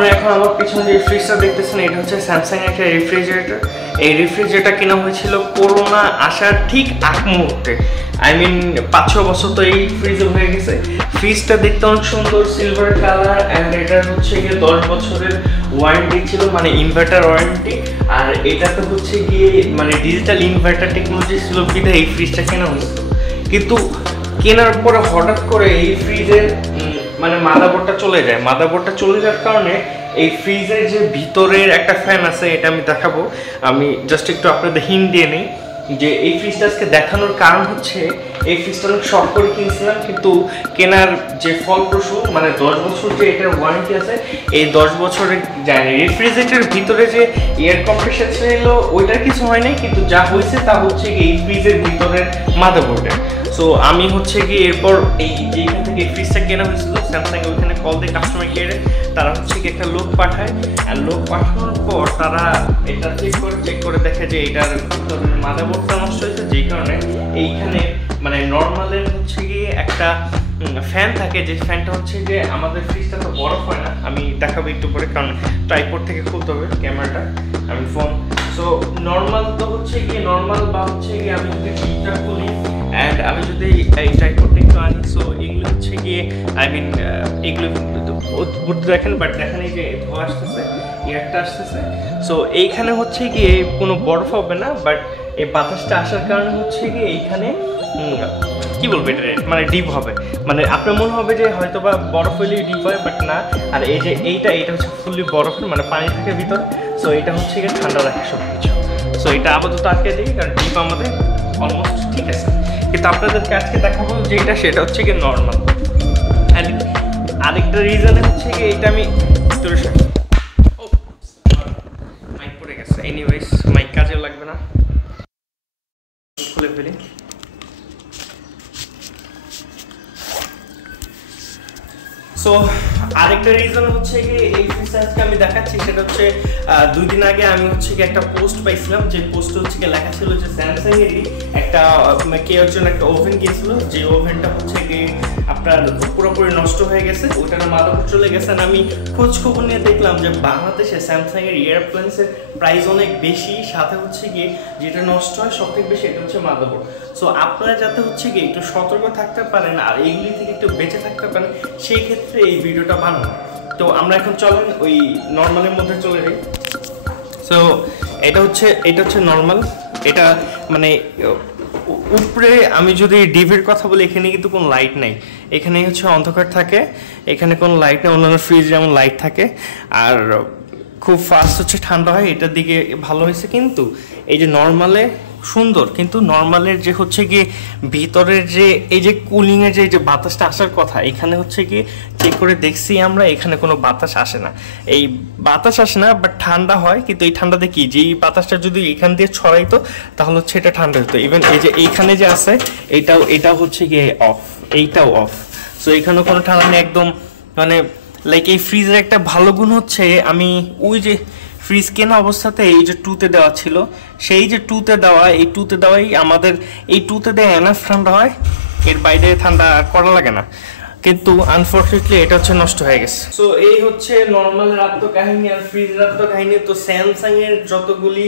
আপনারা এখন আমার পিছনে যে ফ্রিজটা দেখতেছেন এটা হচ্ছে স্যামসাং একটা রেফ্রিজারেটর। এই রেফ্রিজারেটরটা কেনা হয়েছিল করোনা আসার ঠিক আগ মুহূর্তে। আই মিন 5-6 বছর তো এই ফ্রিজে হয়ে গেছে। ফ্রিজটা দেখতে অনেক সুন্দর, সিলভার কালার, অ্যান্ড এটা হচ্ছে গিয়ে 10 বছরের ওয়ারেন্টি ছিল, মানে ইনভার্টার ওয়ারেন্টি। আর এটাতে হচ্ছে গিয়ে মানে ডিজিটাল ইনভার্টার টেকনোলজি ছিল বিধায় এই ফ্রিজটা কেনা হয়েছিল। কিন্তু কেনার পরে হঠাৎ করে এই ফ্রিজের মানে মাদারবোর্ডটা চলে যায়। মাদারবোর্ডটা চলে যাওয়ার কারণে এই ফ্রিজের যে ভিতরের একটা ফ্যান আছে, এটা আমি দেখাবো। আমি জাস্ট একটু আপনাদের হিন্ট দিয়ে নিই যে এই ফ্রিজটা আজকে দেখানোর কারণ হচ্ছে এই ফ্রিজটা অনেক শর্ট করে কিনছিলাম, কিন্তু কেনার যে ফলপ্রসূ মানে 10 বছর যে এটার ওয়ারেন্টি আছে, এই 10 বছরে যায়নি। রেফ্রিজারেটরের ভিতরে যে এয়ার কম্প্রেসার ছিল ওইটার কিছু হয় নাই, কিন্তু যা হয়েছে তা হচ্ছে এই ফ্রিজের ভিতরের মাদারবোর্ডে। সো আমি হচ্ছে কি এরপর এই যেখান থেকে এই ফ্রিজটা কেনা হয়েছিল স্যামসাং, ওইখানে কল দিয়ে কাস্টমার কেয়ারে তারা হচ্ছে কি একটা লোক পাঠায়। আর লোক পাঠানোর পর তারা এটা চেক করে দেখে যে এটার ভিতরের মাদারবোর্ডটা নষ্ট হয়েছে, যেই কারণে এইখানে মানে নর্মালের হচ্ছে গিয়ে একটা ফ্যান থাকে, যে ফ্যানটা হচ্ছে যে আমাদের ফ্রিজটা তো বরফ হয় না। আমি দেখাবো একটু পরে, কারণ ট্রাইপড থেকে খুলতে হবে ক্যামেরাটা, আমি ফোন। সো নর্মাল তো হচ্ছে গিয়ে নর্মাল বা হচ্ছে গিয়ে আমি যদি ফ্রিজটা খুলি অ্যান্ড আমি যদি এই ট্রাইপডটা একটু আনি, সো এগুলো হচ্ছে গিয়ে আই মিন এগুলো ঘুরতে দেখেন, বাট দেখেন এই যে ধোয়া আসতেছে, এয়ারটা আসতেছে। সো এইখানে হচ্ছে গিয়ে কোনো বরফ হবে না, বাট এই বাতাসটা আসার কারণে হচ্ছে গিয়ে এইখানে কি বলবো এটা মানে ডিপ হবে। মানে আপনার মনে হবে যে হয়তো বা বরফ হইলেই ডিপ হয়, বাট না। আর এই যে এইটা হচ্ছে ফুললি বরফের, মানে পানি থাকে ভিতর। সো এটা হচ্ছে গিয়ে ঠান্ডা রাখে সব কিছু। সো এটা আপাতত আটকে দিই, কারণ ডিপ আমাদের অলমোস্ট ঠিক আছে। কিন্তু আপনাদেরকে আজকে দেখাবো যেটা সেটা হচ্ছে গিয়ে নর্মাল। আরেকটা রিজনে হচ্ছে গিয়ে এইটা আমি মাইক পড়ে গেছে, এনিওয়েজ মাইক কাজেও লাগবে না, খুলে ফেলি। সো আরেকটা রিজন হচ্ছে কি এই ফ্রিজটা আজকে আমি দেখাচ্ছি, সেটা হচ্ছে 2 দিন আগে আমি হচ্ছে কি একটা পোস্ট পাইছিলাম, যে পোস্টে হচ্ছে কি লেখা ছিল যে স্যামসাং এরই একটা কেউ একজন একটা ওভেন কিনছিল, যে ওভেনটা হচ্ছে কি আপনার পুরোপুরি নষ্ট হয়ে গেছে, ওইটার মাদারবোর্ড চলে গেছে। আমি খোঁজ খবর নিয়ে দেখলাম যে বাংলাদেশে স্যামসাং এর এয়ার অ্যাপ্লায়েন্সের প্রাইস অনেক বেশি, সাথে হচ্ছে গিয়ে যেটা নষ্ট হয় সবথেকে বেশি এটা হচ্ছে মাদারবোর্ড। সো আপনারা যাতে হচ্ছে গিয়ে একটু সতর্ক থাকতে পারেন আর এইগুলি থেকে একটু বেঁচে থাকতে পারেন, সেই ক্ষেত্রে এই ভিডিওটা বানানো। তো আমরা এখন চলেন ওই নর্মালের মধ্যে চলে যাই। সো এটা হচ্ছে নর্মাল। এটা মানে উপরে আমি যদি ডিভির কথা বলি, এখানে কিন্তু কোনো লাইট নাই, এখানে হচ্ছে অন্ধকার থাকে, এখানে কোনো লাইট নেই। অন্যান্য ফ্রিজ যেমন লাইট থাকে, আর খুব ফাস্ট হচ্ছে ঠান্ডা হয়, এটার দিকে ভালো হয়েছে। কিন্তু এই যে নর্মালে সুন্দর, কিন্তু নর্মালের যে হচ্ছে গিয়ে ভিতরের যে এই যে কুলিংয়ের যে বাতাসটা আসার কথা, এখানে হচ্ছে গিয়ে চেক করে দেখছি আমরা, এখানে কোনো বাতাস আসে না। এই বাতাস আসে না, বাট ঠান্ডা হয়। কিন্তু এই ঠান্ডাতে কি, যে এই বাতাসটা যদি এখান দিয়ে ছড়াইতো তাহলে হচ্ছে এটা ঠান্ডা হতো। ইভেন এই যে এইখানে যে আছে এটাও হচ্ছে গিয়ে অফ, এইটাও অফ। সো এখানেও কোনো ঠান্ডা নেই, একদম মানে লাইক এই ফ্রিজের একটা ভালো গুণ হচ্ছে, আমি ওই যে ফ্রিজ কেনা অবস্থাতে এই যে 2-তে দেওয়া ছিল, সেই যে 2-তে দেওয়া, এই 2-তে দেওয়াই আমাদের এই 2-তে দেওয়া এনাফ ঠান্ডা হয়, এর বাইরে ঠান্ডা করা লাগে না। কিন্তু আনফরচুনেটলি এটা হচ্ছে নষ্ট হয়ে গেছে। সো এই হচ্ছে নর্মালের আত্মকাহিনী আর ফ্রিজের আত্মকাহিনী। তো স্যামসাং এর যতগুলি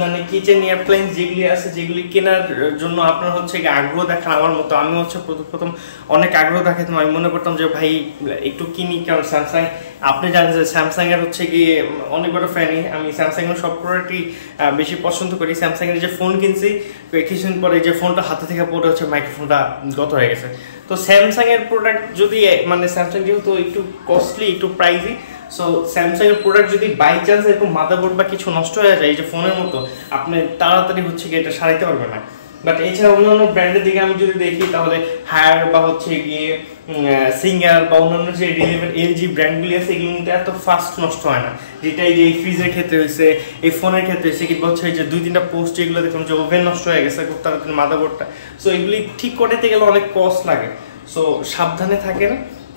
মানে কিচেন এয়ারপ্লেন যেগুলি আছে, যেগুলি কেনার জন্য আপনার হচ্ছে আগ্রহ দেখান আমার মতো, আমি হচ্ছে প্রথম অনেক আগ্রহ দেখাতাম। আমি মনে করতাম যে ভাই একটু কিনি, কারণ স্যামসাং আপনি জানেন যে স্যামসাং এর হচ্ছে গিয়ে অনেক বড় ফ্যানই আমি। স্যামসাং এর সব প্রোডাক্টই বেশি পছন্দ করি। স্যামসাং এর যে ফোন কিনছি, কিছুদিন পরে যে ফোনটা হাতে থেকে পড়ে হচ্ছে মাইক্রোফোনটা গত হয়ে গেছে। তো স্যামসাং এর প্রোডাক্ট যদি মানে স্যামসাং যেহেতু একটু কস্টলি, একটু প্রাইসি, সো স্যামসাং এর প্রোডাক্ট যদি বাই চান্স এরকম মাদারবোর্ড বা কিছু নষ্ট হয়ে যায়, এই যে ফোনের মতো, আপনি তাড়াতাড়ি হচ্ছে গিয়ে এটা সারাইতে পারবেন না। বাট এছাড়া অন্যান্য ব্র্যান্ডের দিকে আমি যদি দেখি, তাহলে হায়ার বা হচ্ছে গিয়ে সিঙ্গার বা অন্যান্য যে এলজি ব্র্যান্ডগুলি আছে, এগুলো কিন্তু এত ফাস্ট নষ্ট হয় না, যেটা এই যে এই ফ্রিজের ক্ষেত্রে হয়েছে, এই ফোনের ক্ষেত্রে হয়েছে। কিংবা হচ্ছে যে 2-3টা পোস্ট যেগুলো দেখলাম যে ওভেন নষ্ট হয়ে গেছে খুব তাড়াতাড়ি মাদারবোর্ডটা। সো এগুলি ঠিক করতে গেলে অনেক কস্ট লাগে। সো সাবধানে থাকেন,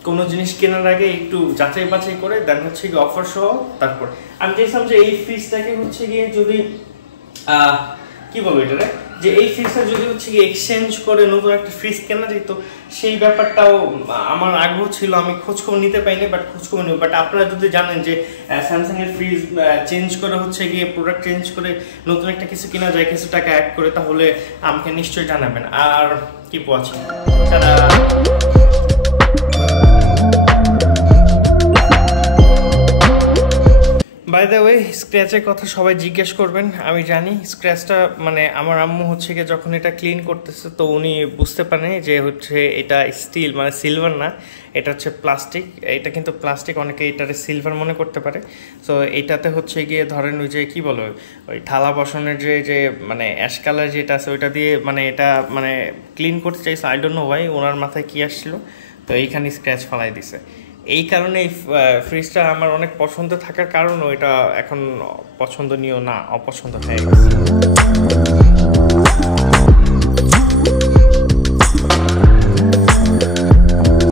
কোনো জিনিস কেনার আগে একটু যাচাই বাছাই করে দেন হচ্ছে গিয়ে অফার সহ। তারপর আমি চাইছিলাম যে এই ফ্রিজটাকে হচ্ছে গিয়ে যদি কি বলবো এটা যে এই ফ্রিজটা যদি হচ্ছে কি এক্সচেঞ্জ করে নতুন একটা ফ্রিজ কেনা যেত, সেই ব্যাপারটাও আমার আগ্রহ ছিল। আমি খোঁজখবর নিতে পাইনি, বাট খোঁজখবর নিব। বাট আপনারা যদি জানেন যে স্যামসাং এর ফ্রিজ চেঞ্জ করে হচ্ছে গিয়ে প্রোডাক্ট চেঞ্জ করে নতুন একটা কিছু কেনা যায় কিছু টাকা অ্যাড করে, তাহলে আমাকে নিশ্চয়ই জানাবেন। আর কি পোয়াচ্ছি তারা বাই দ্য ওয়ে, স্ক্র্যাচের কথা সবাই জিজ্ঞেস করবেন, আমি জানি। স্ক্র্যাচটা মানে আমার আম্মু হচ্ছে গিয়ে যখন এটা ক্লিন করতেছে, তো উনি বুঝতে পারেন যে হচ্ছে এটা স্টিল মানে সিলভার না, এটা হচ্ছে প্লাস্টিক। এটা কিন্তু প্লাস্টিক, অনেকে এটারে সিলভার মনে করতে পারে। সো এটাতে হচ্ছে গিয়ে ধরেন ওই যে কী বলো, ওই থালা বসানোর যে মানে অ্যাশ কালার যেটা আছে ওইটা দিয়ে মানে এটা মানে ক্লিন করতে চাইছে। আই ডোন্ট নো ভাই ওনার মাথায় কী আসছিল, তো এইখানে স্ক্র্যাচ ফালাই দিছে। এই কারণে এই ফ্রিজটা আমার অনেক পছন্দ থাকার কারণও এটা এখন পছন্দনীয় না, অপছন্দ হয়ে গেছে।